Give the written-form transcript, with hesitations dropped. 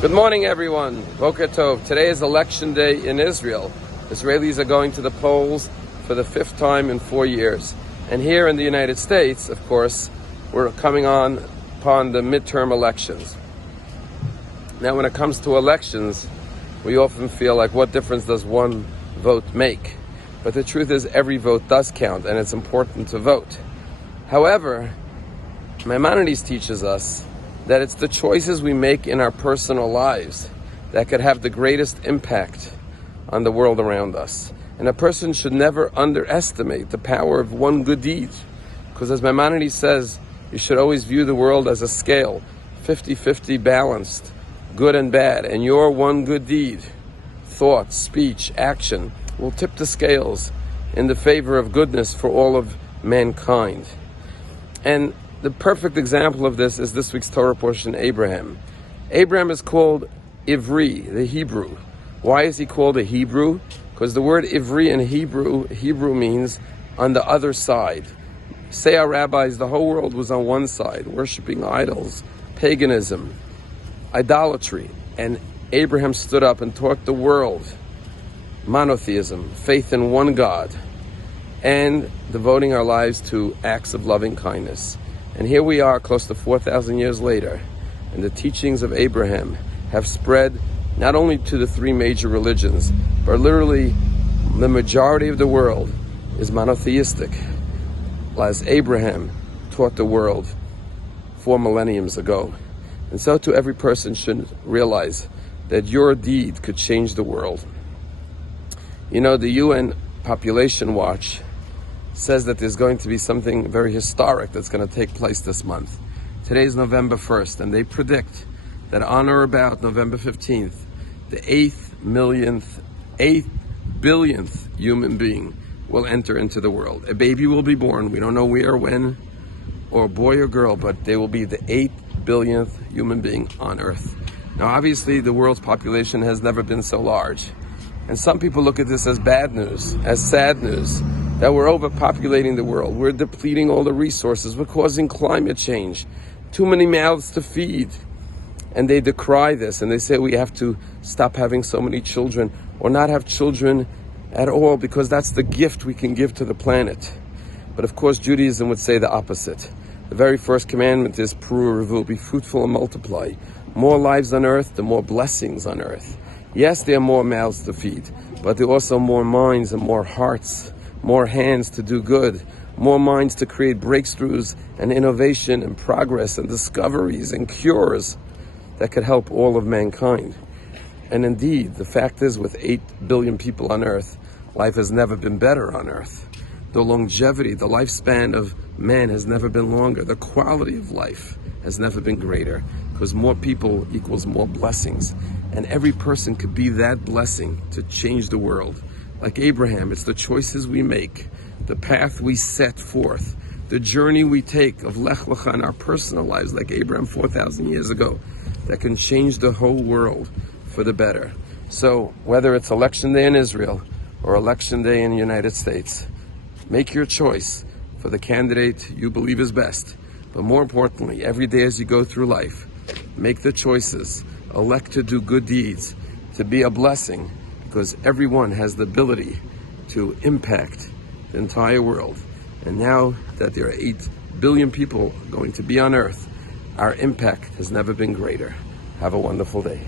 Good morning, everyone. Boker Tov. Today is election day in Israel. Israelis are going to the polls for the 5th time in 4 years. And here in the United States, of course, we're coming upon the midterm elections. Now, when it comes to elections, we often feel like, what difference does one vote make? But the truth is, every vote does count, and it's important to vote. However, Maimonides teaches us that it's the choices we make in our personal lives that could have the greatest impact on the world around us. And a person should never underestimate the power of one good deed. Because as Maimonides says, you should always view the world as a scale, 50-50 balanced, good and bad. And your one good deed, thought, speech, action, will tip the scales in the favor of goodness for all of mankind. And the perfect example of this is this week's Torah portion, Abraham. Abraham is called Ivri, the Hebrew. Why is he called a Hebrew? Because the word Ivri in Hebrew means on the other side. Say our rabbis, the whole world was on one side, worshiping idols, paganism, idolatry. And Abraham stood up and taught the world monotheism, faith in one God, and devoting our lives to acts of loving kindness. And here we are, close to 4,000 years later, and the teachings of Abraham have spread not only to the 3 major religions, but literally the majority of the world is monotheistic, as Abraham taught the world 4 millenniums ago. And so too every person should realize that your deed could change the world. You know, the UN Population Watch says that there's going to be something very historic that's going to take place this month. Today is November 1st, and they predict that on or about November 15th, the 8 billionth human being will enter into the world. A baby will be born. We don't know where or when, or boy or girl, but they will be the 8 billionth human being on Earth. Now, obviously, the world's population has never been so large. And some people look at this as bad news, as sad news, that we're overpopulating the world. We're depleting all the resources. We're causing climate change. Too many mouths to feed. And they decry this, and they say we have to stop having so many children, or not have children at all, because that's the gift we can give to the planet. But of course, Judaism would say the opposite. The very first commandment is Pru Revu, be fruitful and multiply. More lives on earth, the more blessings on earth. Yes, there are more mouths to feed, but there are also more minds and more hearts, more hands to do good, more minds to create breakthroughs and innovation and progress and discoveries and cures that could help all of mankind. And indeed, the fact is, with 8 billion people on Earth, life has never been better on Earth. The longevity, the lifespan of man has never been longer. The quality of life has never been greater, because more people equals more blessings. And every person could be that blessing to change the world. Like Abraham, it's the choices we make, the path we set forth, the journey we take of Lecha in our personal lives, like Abraham 4,000 years ago, that can change the whole world for the better. So whether it's election day in Israel or election day in the United States, make your choice for the candidate you believe is best. But more importantly, every day as you go through life, make the choices, elect to do good deeds, to be a blessing, because everyone has the ability to impact the entire world. And now that there are 8 billion people going to be on Earth, our impact has never been greater. Have a wonderful day.